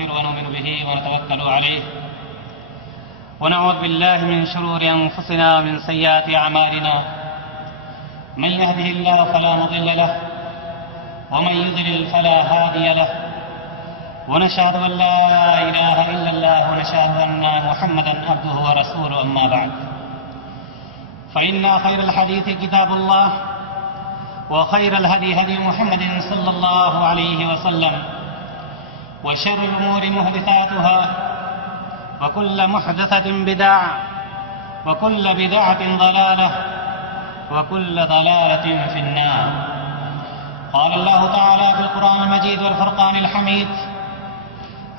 ونؤمن به ونتوكل عليه ونعوذ بالله من شرور أنفسنا ومن سيئات أعمالنا من يهده الله فلا مضل له ومن يضلل فلا هادي له ونشهد أن لا إله إلا الله ونشهد أن محمدا عبده ورسوله أما بعد فإن خير الحديث كتاب الله وخير الهدي هدي محمد صلى الله عليه وسلم وشر الأمور محدثاتها وكل محدثة بدعة وكل بدعة ضلالة وكل ضلالة في النار. قال الله تعالى في القرآن المجيد والفرقان الحميد: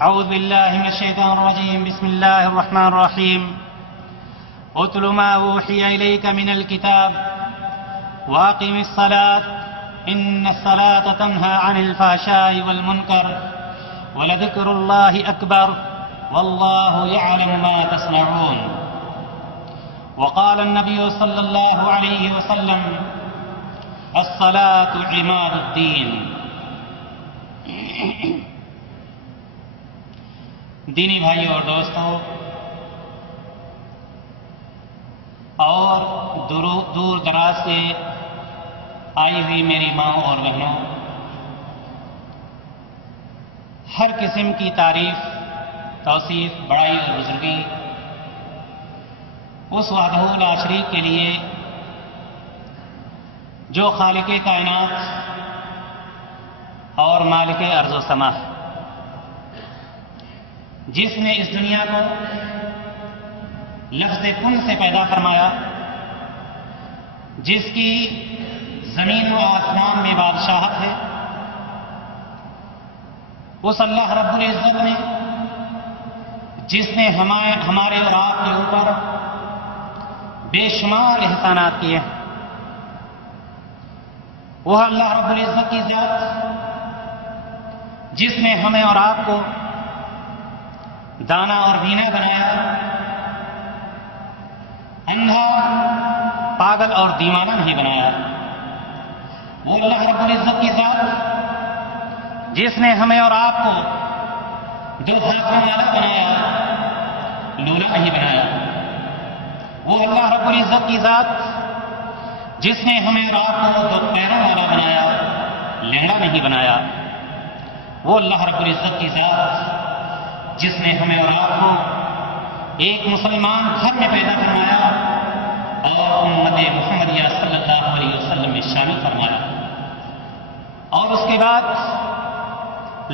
أعوذ بالله من الشيطان الرجيم. بسم الله الرحمن الرحيم. اتل ما أوحي إليك من الكتاب وأقم الصلاة إن الصلاة تنهى عن الفحشاء والمنكر ولذكر الله أكبر والله يعلم ما تصنعون. وقال النبي صلى الله عليه وسلم: الصلاة عماد الدين. دینی بھائیوں اور دوستوں اور دور دراز سے آئی ہوئی میری ماں اور بہنوں، ہر قسم کی تعریف، توصیف، بڑائی اور بزرگی اس وحدہ لا شریک کے لیے جو خالق کائنات اور مالک ارض و سما ہے، جس نے اس دنیا کو لفظ کن سے پیدا فرمایا، جس کی زمین و آسمان میں بادشاہت ہے، اس اللہ رب العزت نے جس نے ہمارے اور آپ کے اوپر بے شمار احسانات کیے ہیں، وہ اللہ رب العزت کی ذات جس نے ہمیں اور آپ کو دانا اور بینا بنایا، اندھا، پاگل اور دیوانہ نہیں بنایا، وہ اللہ رب العزت کی ذات جس نے ہمیں اور آپ کو دو ہاتھوں والا بنایا، لولا نہیں بنایا، وہ اللہ رب العزت کی ذات جس نے ہمیں اور آپ کو دو پیروں والا بنایا، لنگڑا نہیں بنایا، وہ اللہ رب العزت کی ذات جس نے ہمیں اور آپ کو ایک مسلمان گھر میں پیدا فرمایا اور امت محمدیہ صلی اللہ علیہ وسلم میں شامل فرمایا، اور اس کے بعد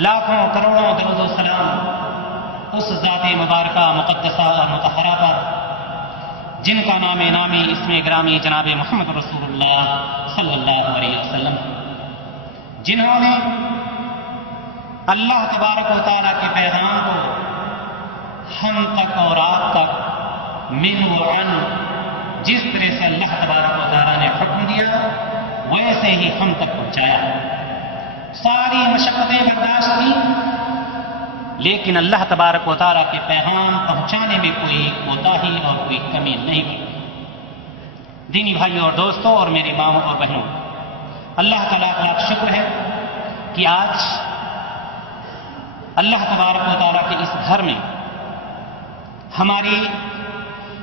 لاکھوں کروڑوں درود و سلام اس ذات مبارکہ مقدسہ اور مطہرہ پر جن کا نام نامی اسم گرامی جناب محمد رسول اللہ صلی اللہ علیہ وسلم، جنہوں نے اللہ تبارک و تعالیٰ کے پیغام کو ہم تک اور آپ تک من و عن جس طرح سے اللہ تبارک و تعالیٰ نے حکم دیا ویسے ہی ہم تک پہنچایا، ساری مشقتیں برداشت کی، لیکن اللہ تبارک و تعالیٰ کے پیغام پہنچانے میں کوئی کوتاہی اور کوئی کمی نہیں کی۔ دینی بھائیوں اور دوستوں اور میری ماؤں اور بہنوں، اللہ کا لاکھ لاکھ شکر ہے کہ آج اللہ تبارک و تعالیٰ کے اس گھر میں ہماری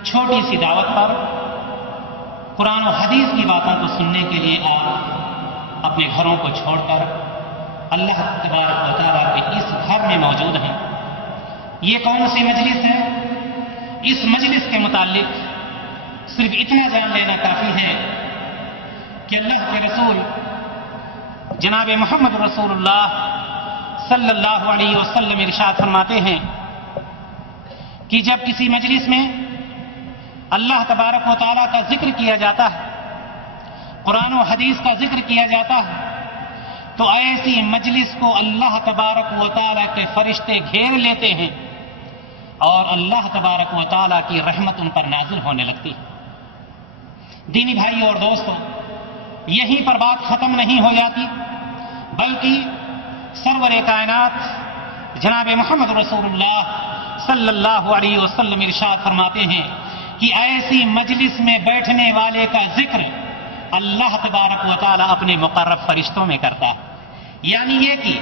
چھوٹی سی دعوت پر قرآن و حدیث کی باتوں کو سننے کے لیے آپ اپنے گھروں کو چھوڑ کر اللہ تبارک و تعالیٰ کے اس گھر میں موجود ہیں۔ یہ کون سی مجلس ہے؟ اس مجلس کے متعلق صرف اتنا جان لینا کافی ہے کہ اللہ کے رسول جناب محمد رسول اللہ صلی اللہ علیہ وسلم ارشاد فرماتے ہیں کہ جب کسی مجلس میں اللہ تبارک و تعالیٰ کا ذکر کیا جاتا ہے، قرآن و حدیث کا ذکر کیا جاتا ہے، تو ایسی مجلس کو اللہ تبارک و تعالیٰ کے فرشتے گھیر لیتے ہیں اور اللہ تبارک و تعالیٰ کی رحمت ان پر نازل ہونے لگتی ہے۔ دینی بھائیوں اور دوستوں، یہیں پر بات ختم نہیں ہو جاتی، بلکہ سرور کائنات جناب محمد رسول اللہ صلی اللہ علیہ وسلم ارشاد فرماتے ہیں کہ ایسی مجلس میں بیٹھنے والے کا ذکر اللہ تبارک و تعالیٰ اپنے مقرب فرشتوں میں کرتا ہے، یعنی یہ کہ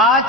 آج